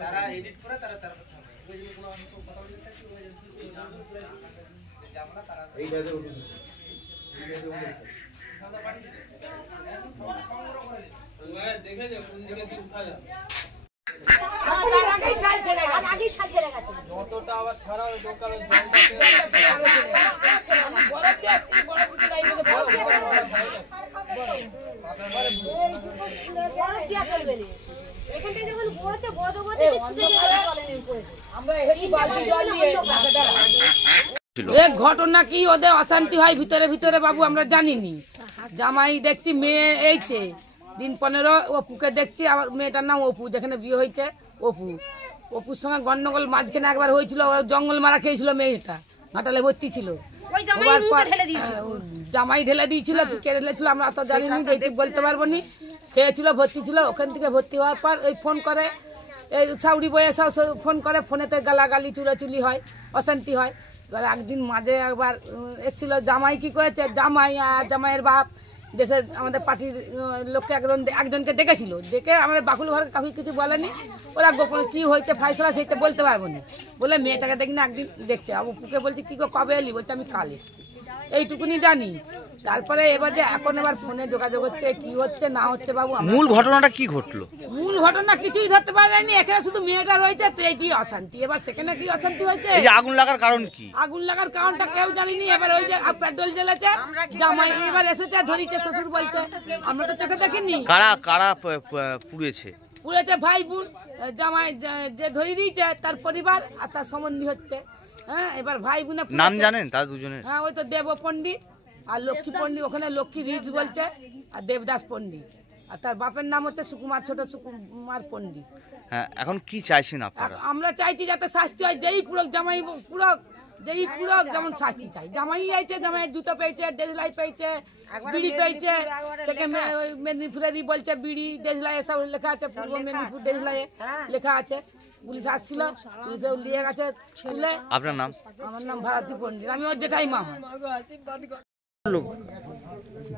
তারা এডিট করে তারা এই দেখে যে কোন দিকে কি উঠা যায় আগে ছাল ছেড়ে গেছে যতটা আবার ছাড়া ওই দোকানে এখানটায় যখন বড়ছে বড় বড় থেকে ছুটে গেছে জলে নেমে পড়েছে আমরা এই বালতি জল দিয়ে এক ঘটনা কি ওদের অশান্তি হয় ভিতরে ভিতরে বাবু আমরা জানিনি জামাই দেখছি মেয়ে এইছে দিন 15 অপুকে দেখছি আবার মেয়েটার নাম অপু যেখানে বিয়ে হয়েছে অপুর সঙ্গে গন্ডগোল মাঝখানে একবার হয়েছিল জঙ্গল মারা খেয়েছিল মেয়েটা ঘাটালে ভর্তি ছিল জামাই ঢেলে দিয়েছিল কি কে ঢেলেছিল আমরা তো জানিনি ঠিক বলতে পারবো নি খেয়েছিল ভর্তি ছিল ওখান থেকে ভর্তি হওয়ার পর ওই ফোন করে এই সাউরি বয়সে ফোন করে ফোনেতে গালাগালি চুলাচুলি হয় অশান্তি হয় এবার একদিন মাঝে একবার এসেছিল জামাই কি করেছে জামাই আর জামাইয়ের বাপ দেশের আমাদের পার্টির লোককে একজনকে ডেকেছিল ডেকে আমাদের বাকুল ঘরের কাউকে কিছু বলেনি ওরা গোপন কি হয়েছে ফয়সলা সেটা বলতে পারবো না বলে মেয়েটাকে দেখি না একদিন দেখছে অপুকে বলছি কি গো কবে এলি বলছে আমি কাল এসেছি এইটুকুনি জানি তারপরে এবার যে এখন এবার ফোনে যোগাযোগ হচ্ছে কি হচ্ছে না হচ্ছে বাবু মূল ঘটনাটা কি ঘটলো মূল ঘটনা কিছুই ধরতে পারা যায়নি এখানে শুধু মেয়েটা রয়েছে এইটি অশান্তি এবার সেখানে কি অশান্তি হয়েছে এই যে আগুন লাগার কারণ কি আগুন লাগার কারণটা কেউ জানিনি এবার ওই যে পেট্রোল জ্বেলেছে জামাই এবার এসেছে ধরিছে শ্বশুর বলছে আমরা তো চোখে দেখিনি কারা কারা পুড়েছে ভাই বোন জামাই যে ধরে দিয়েছে তার পরিবার আর তার সম্বন্ধী হচ্ছে হ্যাঁ এবার ভাই বোনের নাম জানেন তার দুজনের হ্যাঁ ওই তো দেব পণ্ডিত আর লক্ষ্মী পণ্ডিত ওখানে লক্ষ্মী রিজ বলছে আর দেবদাস পণ্ডিত আর তার বাপের নাম হচ্ছে সুকুমার ছোট সুকুমার পণ্ডিত হ্যাঁ এখন কি চাইছেন আপনারা আমরা চাইছি যাতে শাস্তি হয় যেই পুরো জামাই পুরো যেমন শাস্তি চাই জামাই আইছে জামাই জুতো পেয়েছে দেশলাই পেয়েছে বিড়ি পেয়েছে থেকে মেদিনীপুরেরই বলছে বিড়ি দেশলাই এসব লেখা আছে পূর্ব মেদিনীপুর দেশলাই লেখা আছে পুলিশ আসছিল পুলিশে নিয়ে গেছে স্কুলে আপনার নাম আমার নাম ভারতী পণ্ডিত আমি ওর জেঠাই মা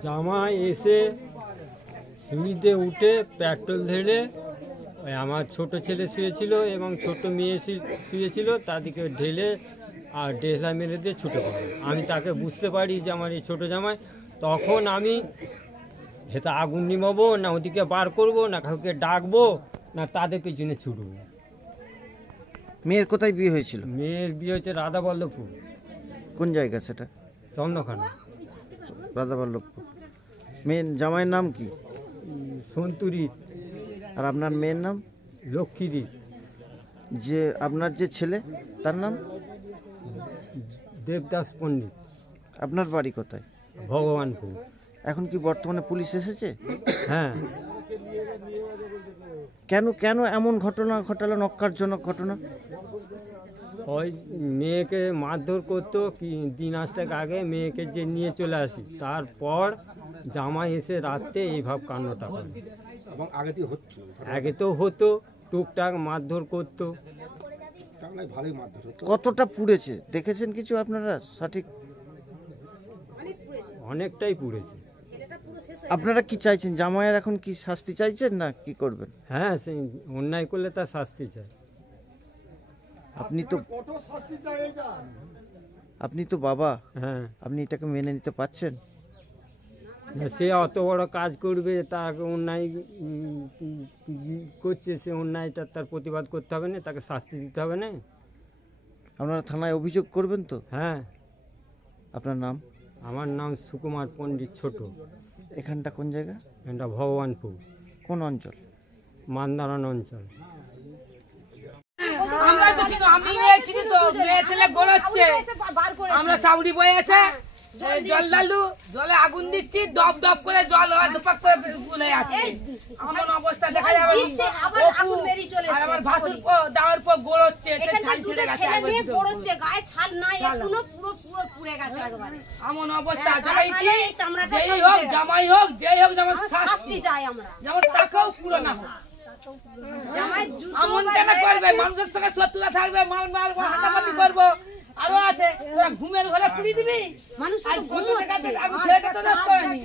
জামাই এসে সিঁড়িতে উঠে পেট্রোল ঢেলে আমার ছোট ছেলে শুয়েছিল এবং ছোট মেয়ে শুয়েছিল তাদেরকে ঢেলে আর ডেসলা মেরে দিয়ে ছুটে পড়ে আমি তাকে বুঝতে পারি যে আমার এই ছোটো জামাই তখন আমি সেটা আগুন নিমাবো না ওদিকে বার করব না কাউকে ডাকবো না তাদের পিছনে ছুটবো। মেয়ের কোথায় বিয়ে হয়েছিল? মেয়ের বিয়ে হচ্ছে রাধাবল্লভপুর। কোন জায়গা সেটা? চন্দ্রখানা। রাধাবল্লভপুর। মেয়ের জামাইয়ের নাম কি? সন্তুরি। আর আপনার মেয়ের নাম? লক্ষ্মীরি। যে আপনার যে ছেলে তার নাম? দেবদাস পণ্ডিত। আপনার বাড়ি কোথায়? ভগবানপুর। এখন কি বর্তমানে পুলিশ এসেছে? হ্যাঁ। কেন এমন ঘটনা ঘটালো, নক্কারজনক ঘটনা? ওই মেয়েকে মারধর করতো কি দিন আসটাক আগে মেয়েকে যে নিয়ে চলে আসি, তারপর জামাই এসে রাত্রে এইভাবে কান্নাটা করে। এবং আগে তো হতো টুকটাক মারধর করতো। কতটা পুড়েছে দেখেছেন কিছু আপনারা? সঠিক অনেকটাই পুড়েছে। আপনারা কি চাইছেন? জামাইয়ের এখন কি শাস্তি চাইছেন না কি করবেন? হ্যাঁ, সেই অন্যায় করলে তার শাস্তি চাই। আপনি তো বাবা, হ্যাঁ, আপনি এটাকে মেনে নিতে পারছেন? সে অত বড় কাজ করবে, তাকে অন্যায় করছে, সে অন্যায়টা তার প্রতিবাদ করতে হবে না, তাকে শাস্তি দিতে হবে না। আপনারা থানায় অভিযোগ করবেন তো? হ্যাঁ। আপনার নাম? আমার নাম সুকুমার পণ্ডিত ছোট। এখানটা কোন জায়গা? এটা ভগবানপুর। কোন অঞ্চল? মান্দারান অঞ্চল। আমরা তো আমি মেয়ে ছিল তো, মেয়ে ছেলে গোলাচ্ছে, আমরা সাউরি বয়ে আছে জল ডালু, জলে আগুন দিচ্ছি, দপ দপ করে জল দুপাক করে গুলে যাচ্ছে। এমন অবস্থা দেখা যাবে। আর আমার ভাসুর দাওয়ার পর গোড়চ্ছে, ছাল ছেড়ে গেছে। গায়ে ছাল নাই, এখনো পুরো পুরো পুড়ে গেছে একবারে। এমন অবস্থা জ্বালাইছি, যেই হোক জামাই হোক যেই হোক, যেমন শাস্তি চাই আমরা, যেমন টাকাও পুরো না হোক। এমন কেন করবে? মানুষের সঙ্গে শত্রুতা থাকবে, মাল মাল হাতাপাতি করবো, আরো আছে। তোরা ঘুমের ঘরে পুড়ি দিবি, মানুষ আমি ছেলেটা তো নষ্ট হয়নি।